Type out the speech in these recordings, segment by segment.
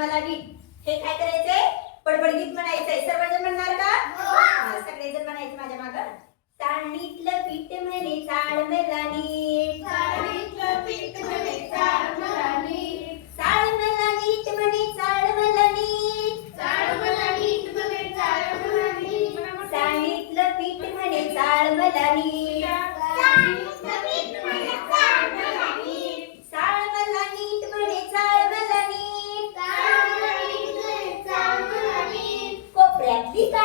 आम्हाला गीत हे काय करायचंय? बडबडगीत म्हणायचंय. सर्वजण म्हणणार का?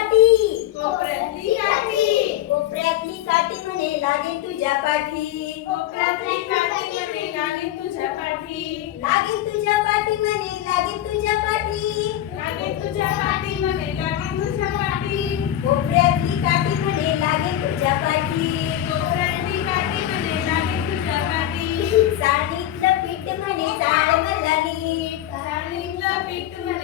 काठी कोपऱ्यातली काठी. कोपऱ्यातली काठी म्हणे लागेल तुझ्या पाठी. कोपऱ्यातली काठी म्हणे लागेल तुझ्या पाठी. लागेल तुझ्या पाठी म्हणे लागेल तुझ्या पाठी. लागेल तुझ्या पाठी म्हणे लागेल तुझ्या पाठी. कोपऱ्यातली काठी म्हणे लागेल तुझ्या पाठी. कोपऱ्यातली काठी म्हणे लागेल तुझ्या पाठी. साळणीतलं पीठ म्हणे चाळ मला नीट साळणीतलं पीठ म्हणे